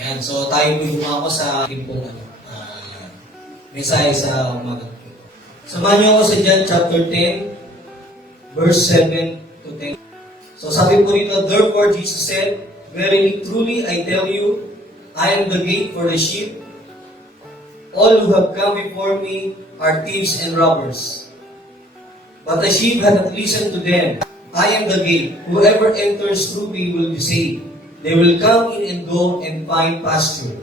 Ayan, so tayo po dumako sa ating pong mensahe sa umaga po. Samahan niyo ako sa John chapter 10, verse 7 to 10. So sabi po rito, therefore Jesus said, verily truly I tell you, I am the gate for the sheep. All who have come before me are thieves and robbers. But the sheep had not listened to them. I am the gate. Whoever enters through me will be saved. They will come in and go and find pasture.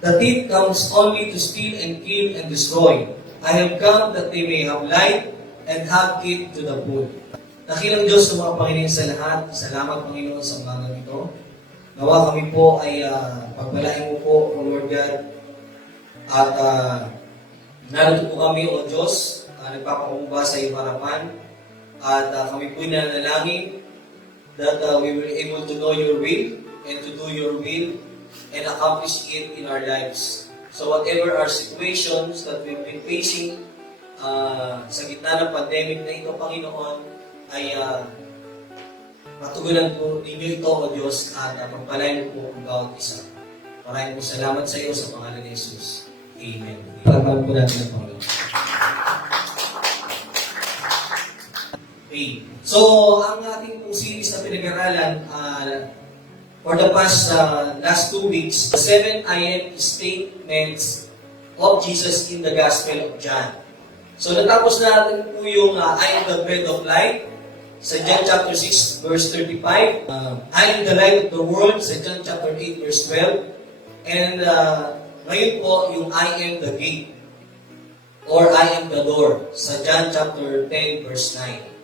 The thief comes only to steal and kill and destroy. I have come that they may have life and have it to the full. Dakilang Diyos sa mga Panginoon sa lahat. Salamat Panginoon sa umaga nito. Nawa kami po ay pagpalain mo po, O Lord God. At narito po kami, O Diyos, nagpapakumba sa iyong harapan. At kami po nanalangin that we will be able to know your will and to do your will and accomplish it in our lives. So whatever our situations that we've been facing sa gitna ng pandemic na ito, Panginoon, ay matugunan po ninyo ito, O Diyos, at pagpalain mo po ang bawat isa. Maraming po salamat sa iyo sa pangalan ni Jesus. Amen. Pagpalain po natin ang Panginoon. Okay. So, ang ating pong series na pinag-aralan for the past last 2 weeks, the 7 I am statements of Jesus in the Gospel of John. So, natapos natin po yung I am the bread of life sa John chapter 6 verse 35. I am the light of the world sa John chapter 8 verse 12. And ngayon po yung I am the gate or I am the door sa John chapter 10 verse 9.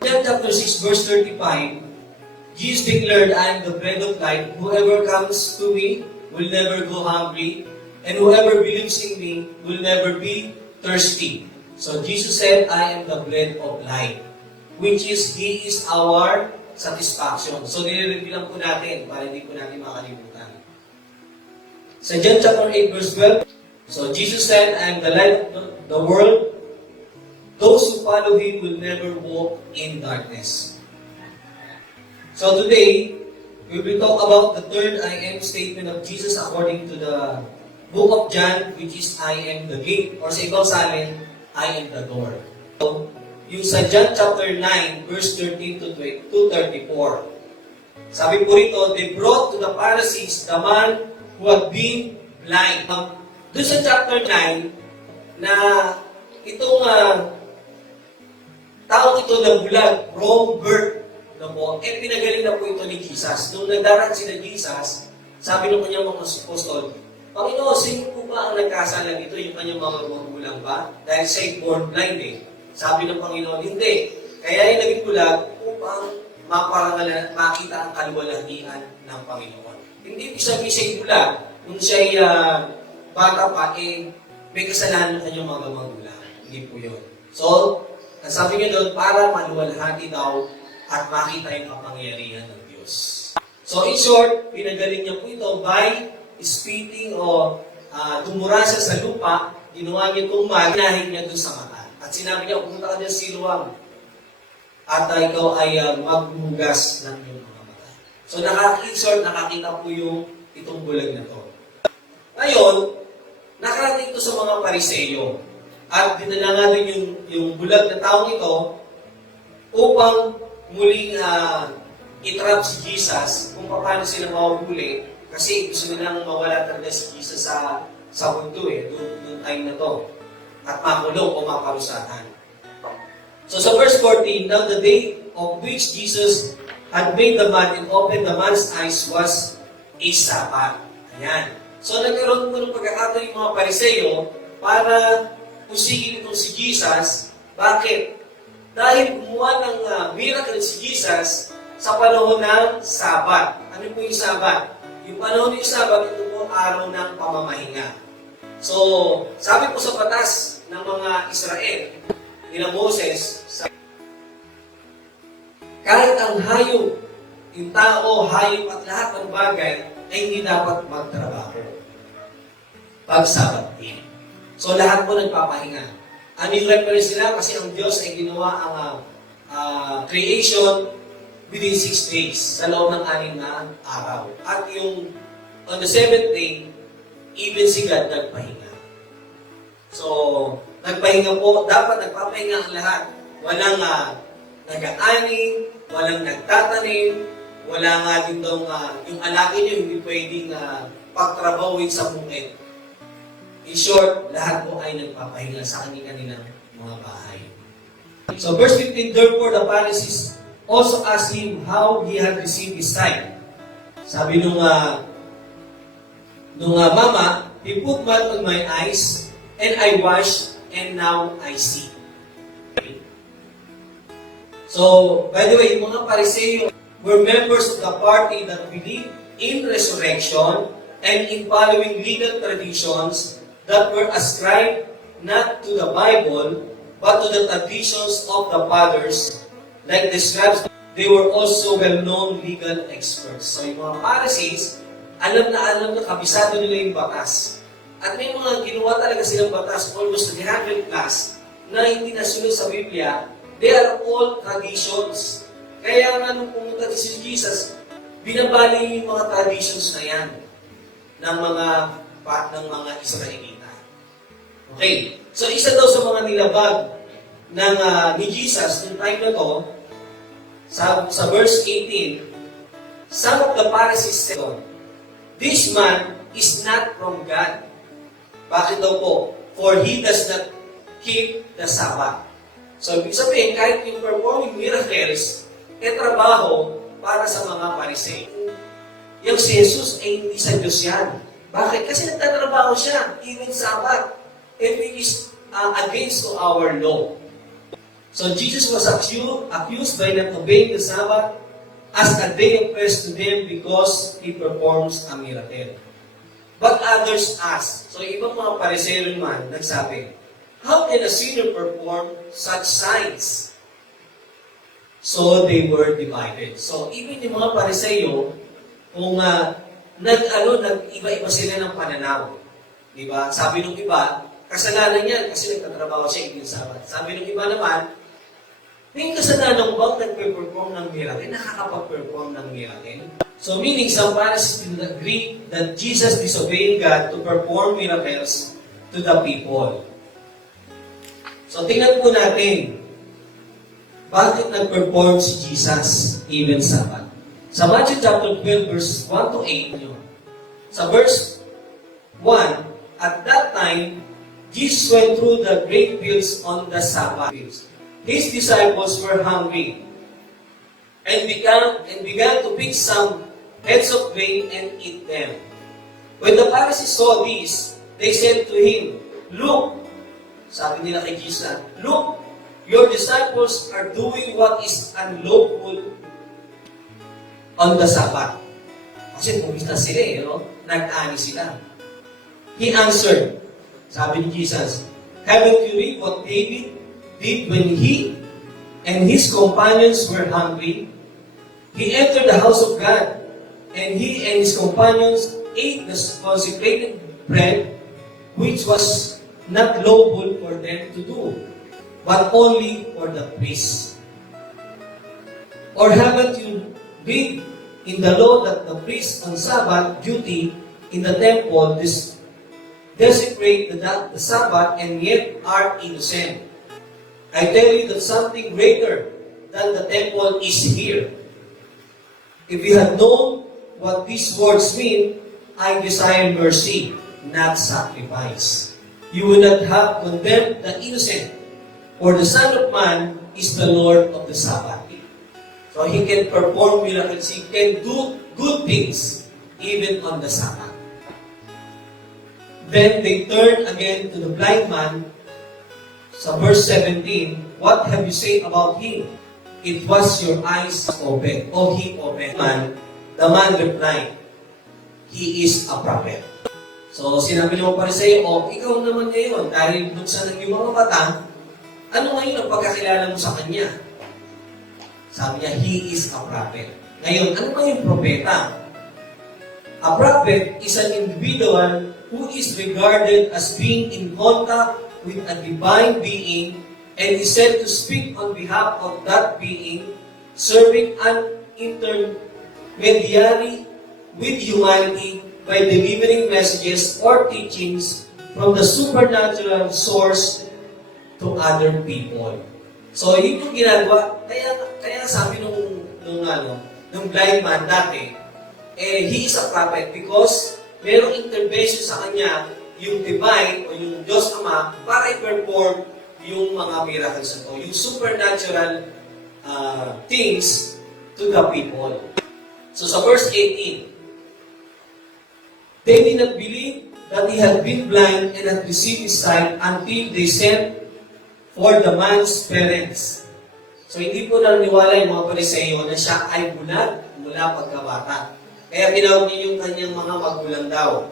John chapter 6 verse 35, Jesus declared, I am the bread of life. Whoever comes to me will never go hungry, and whoever believes in me will never be thirsty. So Jesus said, I am the bread of life, which is, He is our satisfaction. So nilireview lang po natin para hindi po natin makalimutan. Sa John chapter 8 verse 12, so Jesus said, I am the light of the world. Those who follow Him will never walk in darkness. So today, we will talk about the third I am statement of Jesus according to the book of John, which is I am the gate, or sa ibang salin, I am the door. So, yung sa John chapter 9, verse 13 to 34. Sabi po rito, they brought to the Pharisees the man who had been blind. Doon sa chapter 9, na itong taong ito na bulag, wrong birth, na po, pinagaling na po ito ni Jesus. Nung nagdaraan si Jesus, sabi ng kanyang mga apostol, Panginoon, sino po ba ang nagkasala dito? Yung kanyang mga magulang ba? Dahil siya'y born blind eh. Sabi ng Panginoon, hindi. Kaya yung naging bulag upang makita ang kaluwalhatian ng Panginoon. Hindi sabi siya'y bulag. Kung siya'y bata pa, may kasalanan ng kanyang mga magulang. Hindi po yun. So, sabi niya doon, para maluwalhati daw at makita yung kapangyarihan ng Diyos. So in short, pinagaling niya po ito by spitting o tumura siya sa lupa, ginawa niya itong ginahid niya doon sa mata. At sinabi niya, pumunta ka dyan siluwang at ikaw ay maghugas ng iyong mga mata. So in short, nakakita po yung itong bulag na to. Ngayon, nakarating ito sa mga Pariseyo. At dinala nga din yung bulag na taong ito upang muling itrap si Jesus kung paano sila mahuhuli kasi gusto nilang mawala talaga si Jesus sa mundo noong time na to at makulong o maparusahan. So sa verse 14, now the day of which Jesus had made the man and opened the man's eyes was a Sabbath. Ayan. So nagkaroon po ng pagkakataon yung mga Pariseyo para pusigin itong si Jesus. Bakit? Dahil gumawa ng miracle si Jesus sa panahon ng Sabat. Ano po yung Sabat? Yung panahon ng Sabat, ito po araw ng pamamahinga. So, sabi po sa batas ng mga Israel, nila Moses, kahit ang hayop, yung tao, hayop at lahat ng bagay, ay hindi dapat magtrabaho pag Sabat din. So lahat po nagpapahinga. Ano yung reference nila? Kasi ang Diyos ay ginawa ang creation within 6 days, sa loob ng 6 na araw. At yung on the seventh day, even si God nagpahinga. So, nagpahinga po, dapat nagpapahinga ang lahat. Walang nag-aani, walang nagtatanim, wala nga din daw yung alaki niyo hindi pwedeng pagtrabawin sa bukid. In short, lahat po ay nagpapahinga sa kanilang mga bahay. So verse 15, therefore the Pharisees also asked him how he had received his sight. Sabi nung mama, he put mud on my eyes, and I washed, and now I see. So, by the way, yung mga Pariseo were members of the party that believed in resurrection and in following legal traditions that were ascribed not to the Bible, but to the traditions of the fathers. Like the scribes, they were also well-known legal experts. So, yung mga Pharisees, alam na kabisado nila yung batas. At may mga ginawa talaga silang batas, almost 300 plus, na hindi nasunod sa Biblia. They are all traditions. Kaya nga nung pumunta si Jesus, binabali yung mga traditions na yan ng mga Israelita. Okay. So, isa daw sa mga nilabag ni Jesus noong time na to, sa verse 18, some of the Pharisees said, this man is not from God. Bakit daw po? For he does not keep the Sabbath. So, ibig sabihin, kahit yung performing miracles, trabaho para sa mga Pariseo. Yung si Jesus ay hindi sa Diyos yan. Bakit? Kasi nagtatrabaho siya, even Sabbath. It is against to our law. So, Jesus was accused by not obeying the Sabbath as a day of rest to them because he performs a miracle. But others asked, so ibang mga Pariseo naman, nagsabi, how can a sinner perform such signs? So they were divided. So even yung mga Pariseo, kung nag-iba-iba sila ng pananaw. Diba? Sabi nung iba, kasalanan yan kasi nagtatrabaho siya even Sabbath. Sabi nung iba naman, may kasalanan bang nagpe-perform ng miracle? Nakakapag-perform ng miracle? So meaning, some Pharisees did agree that Jesus disobeyed God to perform miracles to the people. So tingnan po natin, bakit nag-perform si Jesus even Sabbath? Sa Matthew chapter 12, verses 1 to 8, sa verse 1, at that time, Jesus went through the grain fields on the Sabbath. His disciples were hungry and began to pick some heads of grain and eat them. When the Pharisees saw this, they said to him, look, sabi nila kay Jesus, look, your disciples are doing what is unlawful on the Sabbath. Kasi pumista sila nag-ani sila. He answered, sabi ni Jesus, haven't you read what David did when he and his companions were hungry? He entered the house of God, and he and his companions ate the consecrated bread, which was not lawful for them to do, but only for the priests. Or haven't you read in the law that the priests on Sabbath duty in the temple desecrate the Sabbath and yet are innocent? I tell you that something greater than the temple is here. If you had known what these words mean, I desire mercy, not sacrifice. You would not have condemned the innocent, for the Son of Man is the Lord of the Sabbath. So He can perform miracles, He can do good things, even on the Sabbath. Then they turned again to the blind man. Sa verse 17, what have you said about him? It was your eyes opened. O he opened. The man replied, he is a prophet. So, sinabi ng mga Pariseo, ikaw naman ngayon, dahil buksan ng iyong mga mata, ano ngayon ang pagkakilala mo sa kanya? Sabi niya, he is a prophet. Ngayon, ano ba yung propeta? A prophet is an individual who is regarded as being in contact with a divine being and is said to speak on behalf of that being, serving an intermediary with humanity by delivering messages or teachings from the supernatural source to other people. So, yun yung ginagawa. Kaya sabi nung blind man dati, he is a prophet because merong intervention sa kanya, yung divine o yung Diyos Ama, para i-perform yung mga miracles na to, yung supernatural things to the people. So sa verse 18, they did not believe that he had been blind and had received his sight until they sent for the man's parents. So hindi po naniniwala yung mga Pariseo na siya ay bulag mula pagkabata. Kaya tinawag niya yung kanyang mga magulang daw.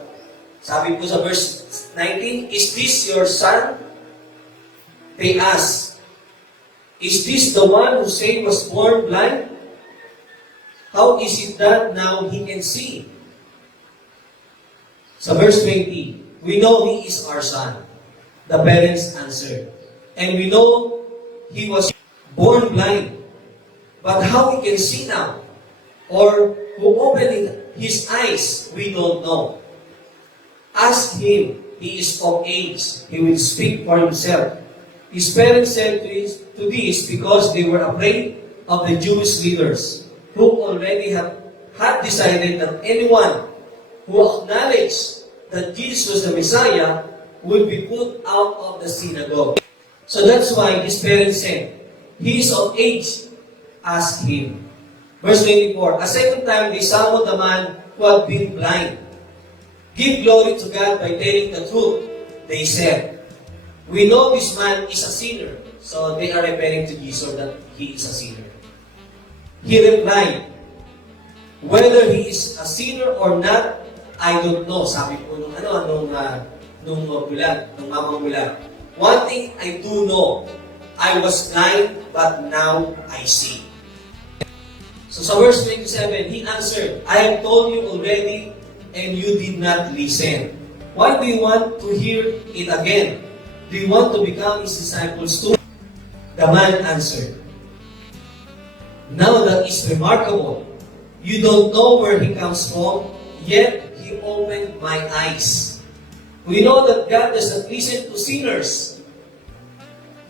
Sabi po sa verse 19, "Is this your son?" They asked, "Is this the one who say was born blind? How is it that now he can see?" Sa verse 20, "We know he is our son." The parents answered, "And we know he was born blind. But how he can see now, or who opened his eyes, we don't know. Ask him, he is of age, he will speak for himself." His parents said to this because they were afraid of the Jewish leaders, who already had decided that anyone who acknowledged that Jesus was the Messiah would be put out of the synagogue. So that's why his parents said, "He is of age, ask him." Verse 24, "A second time they summoned the man who had been blind. Give glory to God by telling the truth," they said. "We know this man is a sinner." So they are referring to Jesus that he is a sinner. He replied, "Whether he is a sinner or not, I don't know." Sabi po nung mamang bulag. "One thing I do know, I was blind, but now I see." So sa verse 27, he answered, "I have told you already, and you did not listen. Why do you want to hear it again? Do you want to become his disciples too?" The man answered, "Now that is remarkable. You don't know where he comes from, yet he opened my eyes. We know that God does not listen to sinners.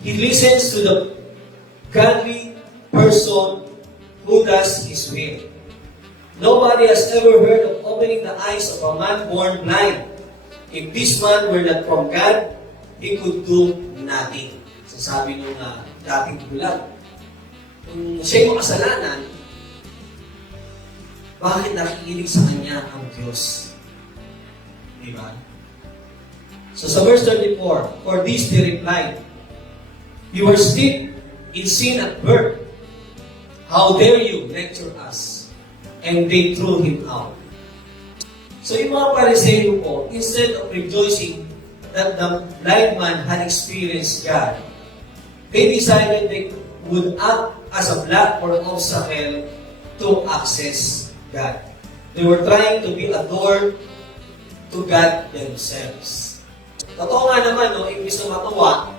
He listens to the godly person who does his will. Nobody has ever heard of opening the eyes of a man born blind. If this man were not from God, he could do nothing." So sabi nung dating bulag, kung siya yung makasalanan, bakit nakikinig sa kanya ang Diyos? Diba? So sa verse 34, "For this they replied, you were steeped in sin at birth. How dare you lecture us?" And they threw him out. So yung mga Pariseo po, instead of rejoicing that the blind man had experienced God, they decided they would act as a block or obstacle to access God. They were trying to be a door to God themselves. Totoo nga naman, imbis na matuwa,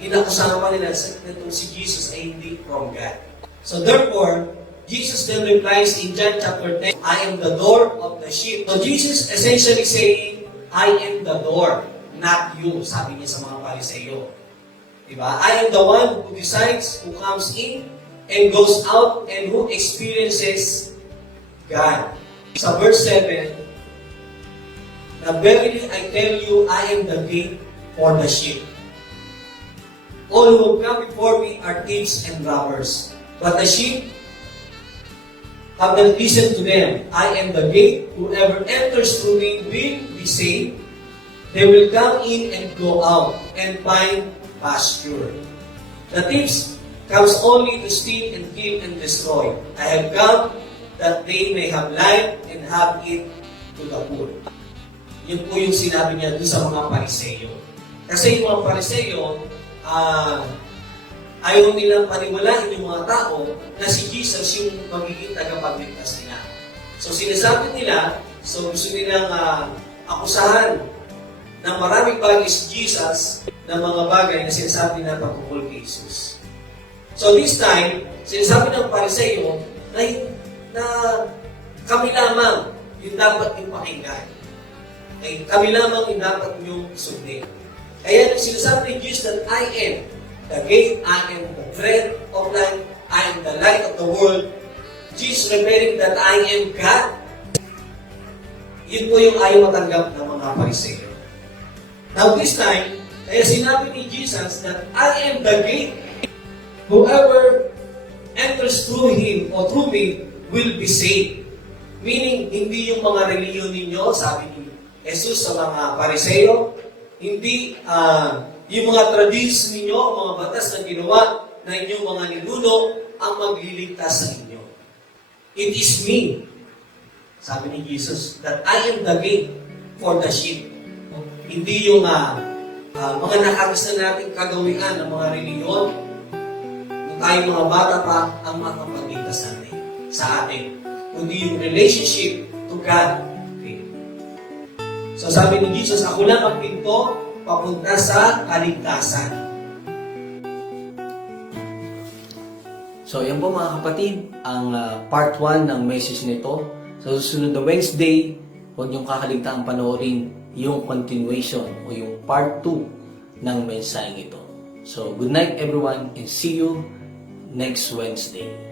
inakusahan pa nila na si Jesus ay hindi from God. So therefore, Jesus then replies in John chapter 10, "I am the door of the sheep." So Jesus essentially saying, "I am the door, not you," sabi niya sa mga Pariseo. Diba? "I am the one who decides who comes in and goes out and who experiences God." Sa verse 7, "Na verily I tell you, I am the gate for the sheep. All who come before me are thieves and robbers, but the sheep have not listened to them. I am the gate. Whoever enters through me will be saved. They will come in and go out and find pasture. The thieves comes only to steal and kill and destroy. I have come that they may have life and have it to the full." Yun po yung sinabi niya doon sa mga Pariseo. Kasi yung mga Pariseo, ayaw nilang paniwalaan yung mga tao na si Jesus yung magiging tagapagligtas nila. So sinasabi nila, gusto nilang akusahan ng maraming bagay si Jesus ng mga bagay na sinasabi nila pagkukul kay Jesus. So this time, sinasabi ng Pariseo na kami lamang yung dapat yung pakinggan. Ay kami lamang yung dapat yung sundin. Kaya nung sinasabi ni Jesus that I am the gate, I am the bread of life, I am the light of the world. Jesus referring that I am God. Yun po yung ayaw matanggap ng mga Pariseo. Now this time, kaya sinabi ni Jesus that I am the gate. Whoever enters through Him or through me will be saved. Meaning, hindi yung mga reliyon ninyo, sabi ni Jesus sa mga Pariseo, hindi yung mga tradis ninyo, mga batas na ginawa na inyong mga ninuno ang magliligtas sa inyo. It is me, sabi ni Jesus, that I am the gate for the sheep. Hindi yung mga nakakasta nating kagawian ng mga reliyon, nung tayo mga bata pa, ang makapagligtas natin sa atin. Kundi yung relationship to God. Okay. So sabi ni Jesus, ako lang ang pinto papunta sa kaligtasan. So yan po mga kapatid, ang part 1 ng message nito. Sa susunod na Wednesday, huwag niyong kakaligtaang panoorin yung continuation o yung part 2 ng mensaheng ito. So good night everyone and see you next Wednesday.